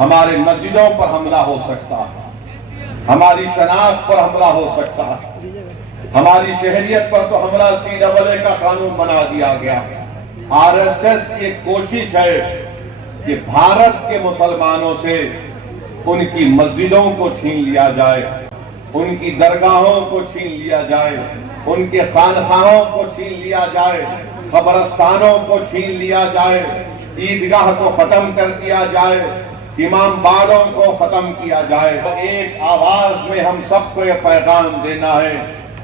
ہمارے مسجدوں پر حملہ ہو سکتا ہے، ہماری شناخت پر حملہ ہو سکتا ہے، ہماری شہریت پر تو حملہ CAA کا قانون بنا دیا گیا۔ RSS کی ایک کوشش ہے کہ بھارت کے مسلمانوں سے ان کی مسجدوں کو چھین لیا جائے، ان کی درگاہوں کو چھین لیا جائے، ان کے خانقاہوں کو چھین لیا جائے، قبرستانوں کو چھین لیا جائے، عیدگاہ کو ختم کر دیا جائے، امام باڑوں کو ختم کیا جائے۔ ایک آواز میں ہم سب کو یہ پیغام دینا ہے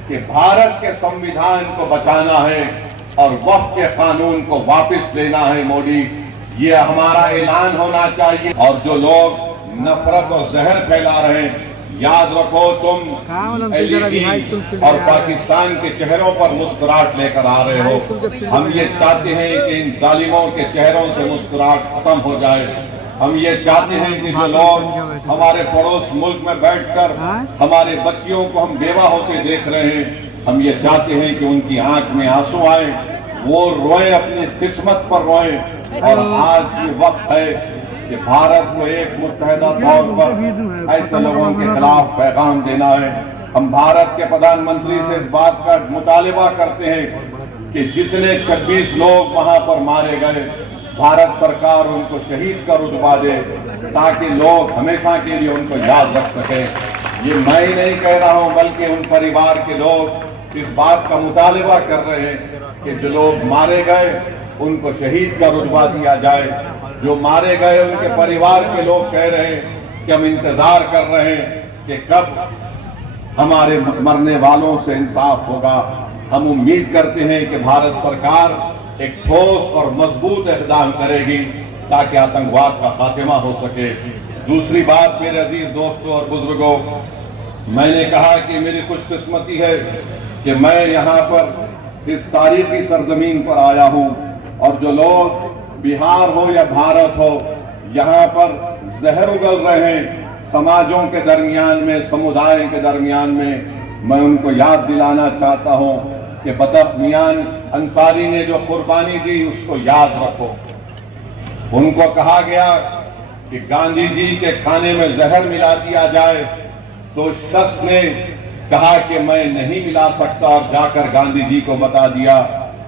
کہ بھارت کے سمویدھان کو بچانا ہے اور وقف کے قانون کو واپس لینا ہے۔ مودی، یہ ہمارا اعلان ہونا چاہیے۔ اور جو لوگ نفرت اور زہر پھیلا رہے ہیں، یاد رکھو تم LED اور پاکستان کے چہروں پر مسکراہٹ لے کر آ رہے ہو۔ ہم یہ چاہتے ہیں کہ ان ظالموں کے چہروں سے مسکراہٹ ختم ہو جائے۔ ہم یہ چاہتے ہیں کہ جو لوگ ہمارے پڑوس ملک میں بیٹھ کر ہمارے بچیوں کو ہم بیوہ ہوتے دیکھ رہے ہیں، ہم یہ چاہتے ہیں کہ ان کی آنکھ میں آنسو آئیں، وہ روئیں، اپنی قسمت پر روئیں۔ اور آج یہ وقت ہے کہ بھارت کو ایک متحدہ طور پر ایسے لوگوں کے خلاف پیغام دینا ہے۔ ہم بھارت کے پردھان منتری سے اس بات کا مطالبہ کرتے ہیں کہ جتنے 26 لوگ وہاں پر مارے گئے، بھارت سرکار ان کو شہید کا رتبہ دے تاکہ لوگ ہمیشہ کے لیے ان کو یاد رکھ سکیں۔ یہ میں ہی نہیں کہہ رہا ہوں بلکہ ان پریوار کے لوگ اس بات کا مطالبہ کر رہے ہیں کہ جو لوگ مارے گئے ان کو شہید کا رتبہ دیا جائے۔ جو مارے گئے ان کے پریوار کے لوگ کہہ رہے ہیں کہ ہم انتظار کر رہے ہیں کہ کب ہمارے مرنے والوں سے انصاف ہوگا۔ ہم امید کرتے ہیں کہ بھارت سرکار ایک ٹھوس اور مضبوط اقدام کرے گی تاکہ آتنکواد کا خاتمہ ہو سکے۔ دوسری بات میرے عزیز دوستوں اور بزرگوں، میں نے کہا کہ میری خوش قسمتی ہے کہ میں یہاں پر اس تاریخی سرزمین پر آیا ہوں، اور جو لوگ بہار ہو یا بھارت ہو یہاں پر زہر اگل رہے ہیں سماجوں کے درمیان میں، سمودائے کے درمیان میں ان کو یاد دلانا چاہتا ہوں کہ بدخ میاں انصاری نے جو قربانی دی اس کو یاد رکھو۔ ان کو کہا گیا کہ گاندھی جی کے کھانے میں زہر ملا دیا جائے، تو شخص نے کہا کہ میں نہیں ملا سکتا، اور جا کر گاندھی جی کو بتا دیا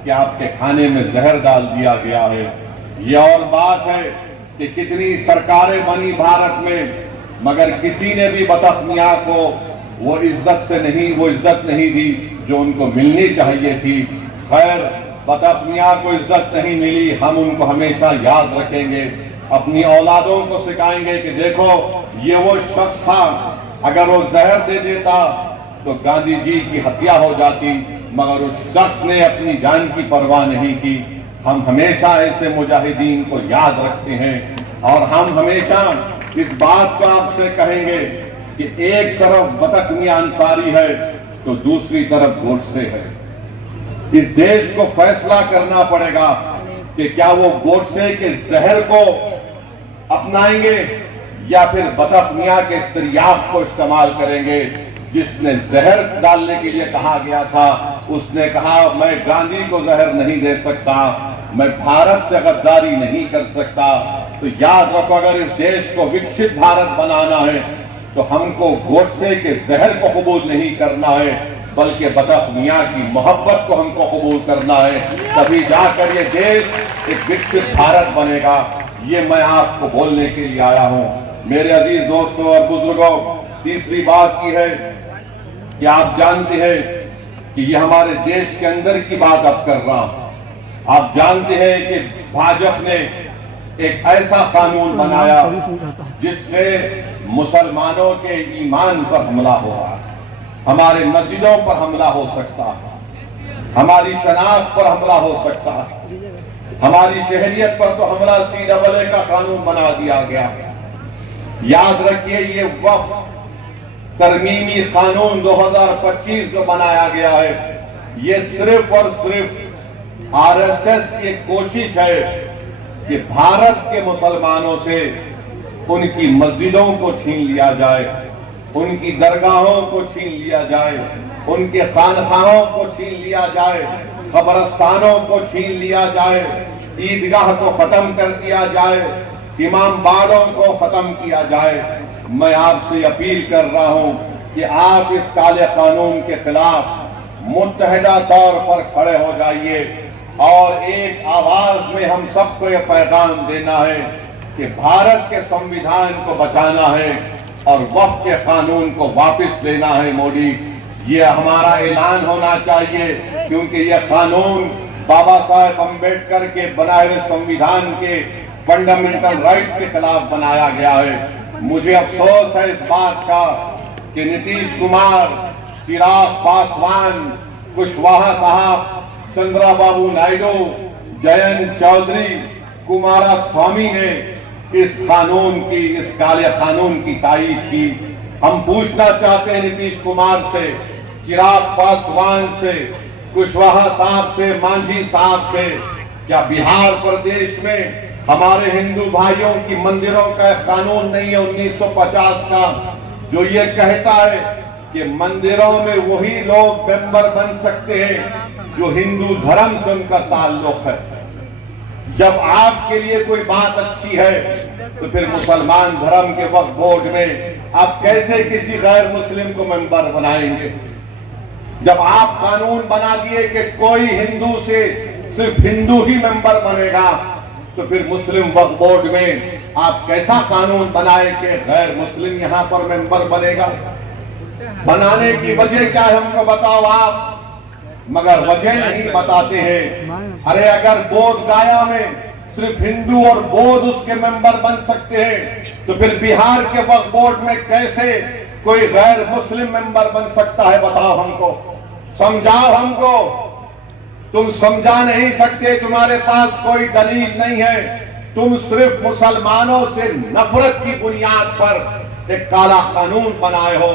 کہ آپ کے کھانے میں زہر ڈال دیا گیا ہے۔ یہ اور بات ہے کہ کتنی سرکاریں بنی بھارت میں، مگر کسی نے بھی بدخ میاں کو وہ عزت نہیں دی جو ان کو ملنی چاہیے تھی۔ خیر، بدخ میاں کو عزت نہیں ملی، ہم ان کو ہمیشہ یاد رکھیں گے، اپنی اولادوں کو سکھائیں گے کہ دیکھو یہ وہ شخص تھا، اگر وہ زہر دے دیتا تو گاندھی جی کی ہتیا ہو جاتی، مگر اس شخص نے اپنی جان کی پرواہ نہیں کی۔ ہم ہمیشہ ایسے مجاہدین کو یاد رکھتے ہیں، اور ہم ہمیشہ اس بات کو آپ سے کہیں گے کہ ایک طرف بدخ میاں انصاری ہے تو دوسری طرف گوڈسے ہے۔ اس دیش کو فیصلہ کرنا پڑے گا کہ کیا وہ گوڈسے کے زہر کو اپنائیں گے یا پھر بدخ میاں کے اشتریاق کو استعمال کریں گے۔ جس نے زہر ڈالنے کے لیے کہا گیا تھا اس نے کہا میں گاندھی کو زہر نہیں دے سکتا، میں بھارت سے غداری نہیں کر سکتا۔ تو یاد رکھو اگر اس دیش کو وکست بھارت بنانا ہے تو ہم کو گوڈسے کے زہر کو قبول نہیں کرنا ہے بلکہ بدخ میاں کی محبت کو ہم کو قبول کرنا ہے، تبھی جا کر یہ دیش ایک وکست بھارت بنے گا۔ یہ میں آپ کو بولنے کے لیے آیا ہوں۔ میرے عزیز دوستوں اور بزرگوں، تیسری بات کی ہے کہ آپ جانتے ہیں کہ یہ ہمارے دیش کے اندر کی بات اب کر رہا ہوں۔ آپ جانتے ہیں کہ بھاجپ نے ایک ایسا قانون بنایا جس سے مسلمانوں کے ایمان پر حملہ ہو رہا ہے، ہمارے مسجدوں پر حملہ ہو سکتا ہے، ہماری شناخت پر حملہ ہو سکتا ہے، ہماری شہریت پر تو حملہ CAA کا قانون بنا دیا گیا۔ یاد رکھیے یہ وقف ترمیمی قانون 2025 جو بنایا گیا ہے یہ صرف اور صرف RSS کی ایک کوشش ہے کہ بھارت کے مسلمانوں سے ان کی مسجدوں کو چھین لیا جائے، ان کی درگاہوں کو چھین لیا جائے، ان کے خانقاہوں کو چھین لیا جائے، قبرستانوں کو چھین لیا جائے، عیدگاہ کو ختم کر دیا جائے، امام باڑوں کو ختم کیا جائے۔ میں آپ سے اپیل کر رہا ہوں کہ آپ اس کالے قانون کے خلاف متحدہ طور پر کھڑے ہو جائیے، اور ایک آواز میں ہم سب کو یہ پیغام دینا ہے کہ بھارت کے سمویدھان کو بچانا ہے اور وقف کے قانون کو واپس لینا ہے۔ مودی، یہ ہمارا اعلان ہونا چاہیے، کیونکہ یہ قانون بابا صاحب امبیڈکر کے بنائے ہوئے سمویدھان کے فنڈامنٹل رائٹس کے خلاف بنایا گیا ہے۔ مجھے افسوس ہے اس بات کا کہ نتیش کمار، چراغ پاسوان، کشواہا صاحب، چندرا بابو نائیڈو، جینت چودھری، کمارا سوامی نے اس قانون کی، اس کالے قانون کی تائید کی۔ ہم پوچھنا چاہتے ہیں نتیش کمار سے، چراغ پاسوان سے، کشواہا صاحب سے، مانجھی صاحب سے، کیا بہار پردیش میں ہمارے ہندو بھائیوں کی مندروں کا ایک قانون نہیں ہے 1950 کا، جو یہ کہتا ہے کہ مندروں میں وہی لوگ ممبر بن سکتے ہیں جو ہندو دھرم سے ان کا تعلق ہے؟ جب آپ کے لیے کوئی بات اچھی ہے تو پھر مسلمان دھرم کے وقف بورڈ میں آپ کیسے کسی غیر مسلم کو ممبر بنائیں گے؟ جب آپ قانون بنا دیے کہ کوئی ہندو سے صرف ہندو ہی ممبر بنے گا، تو پھر مسلم وقف بورڈ میں آپ کیسا قانون بنائے کہ غیر مسلم یہاں پر ممبر بنے گا؟ بنانے کی وجہ کیا ہے ہم کو بتاؤ آپ، مگر وجہ نہیں بتاتے ہیں۔ ارے اگر بودھ گایا میں صرف ہندو اور بودھ اس کے ممبر بن سکتے ہیں، تو پھر بہار کے وقف بورڈ میں کیسے کوئی غیر مسلم ممبر بن سکتا ہے؟ بتاؤ ہم کو، سمجھاؤ ہم کو۔ تم سمجھا نہیں سکتے، تمہارے پاس کوئی دلیل نہیں ہے، تم صرف مسلمانوں سے نفرت کی بنیاد پر ایک کالا قانون بنائے ہو۔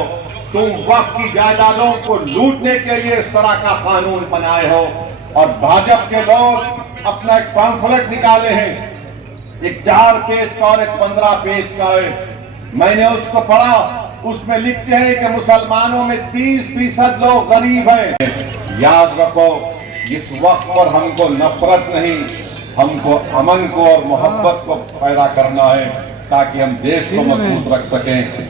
تم وقف کی جائیدادوں کو لوٹنے کے لیے اس طرح کا قانون بنائے ہو، اور بھاجپ کے لوگ اپنا ایک پامفلٹ نکالے ہیں، ایک 4 پیج کا اور ایک 15 پیج کا ہے۔ میں نے اس کو پڑھا، اس میں لکھتے ہیں کہ مسلمانوں میں 30% لوگ غریب ہیں۔ یاد رکھو، اس وقت پر ہم کو نفرت نہیں، ہم کو امن کو اور محبت کو پیدا کرنا ہے، تاکہ ہم دیش کو مضبوط رکھ سکیں۔